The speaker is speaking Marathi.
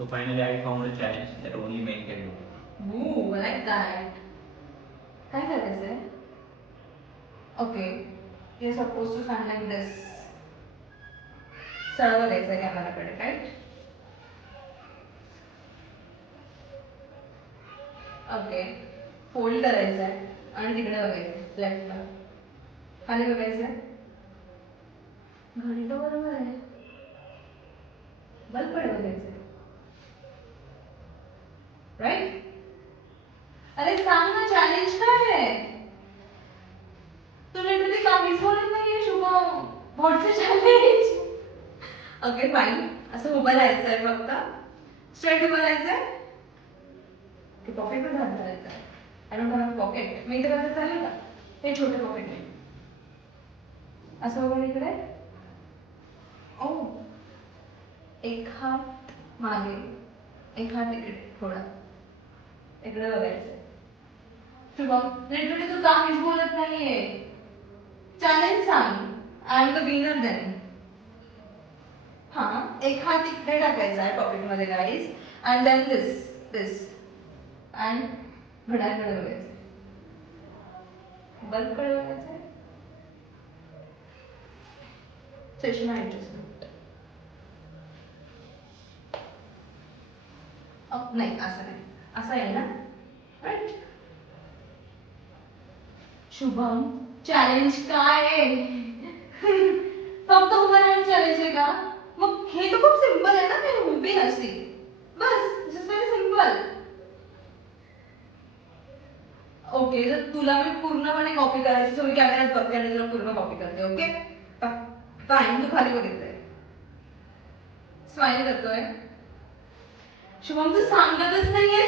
So finally, I found a challenge that only men can do. Ooh, I like that. काय करायचंय? Okay. You're supposed to stand like this. सरळ बघायचंय कॅमेराकडे, right? ओके. फोल्ड करायचंय आणि तिकडे बघायचंय लेफ्टला. खाली बघायचंय. घडी तर बरोबर आहे. बल्बकडे बघायचंय. राईट? अरे सांग ना चॅलेंज काय आहे? तू लिटरली काहीच बोलत नाहीये शुभम. व्हॉट्स चॅलेंज? Okay fine. असं उभं राहायचंय फक्त. स्ट्रेट उभं राहायचंय. की पॉकेटवर हात घालायचा. I don't have pocket. मी इथे कसं चालेल का? हे छोटे पॉकेट आहे. असं बघून इकडे. ओ. एक हात मागे. एक हात इकडे थोडा. इकडे बघायचंय. शुभम लिटरली तू काहीच बोलत नाहीये. चॅलेंज सांग. I am the winner then. हां एक हात इकडे टाकायचा आहे पॉकेटमध्ये guys and then this and घड्याळकडे बघायचं बल्बकडे बघायचं चष्मा ॲडजस्टमेंट नाही असं नाही असं आहे ना राईट शुभम चॅलेंज काय आहे फक्त उभं राहणं चॅलेंज आहे का मग हे तर खूप सिम्पल आहे ना मी उभी नसती बस दिस इज व्हेरी सिम्पल ओके जर तुला मी पूर्णपणे कॉपी करायची तुम्ही कॅमेऱ्यात बघते आणि तुला पूर्ण कॉपी करते ओके फाईन तू खाली बघितलंय स्माइल करतोय शुभम तू सांगतच नाहीये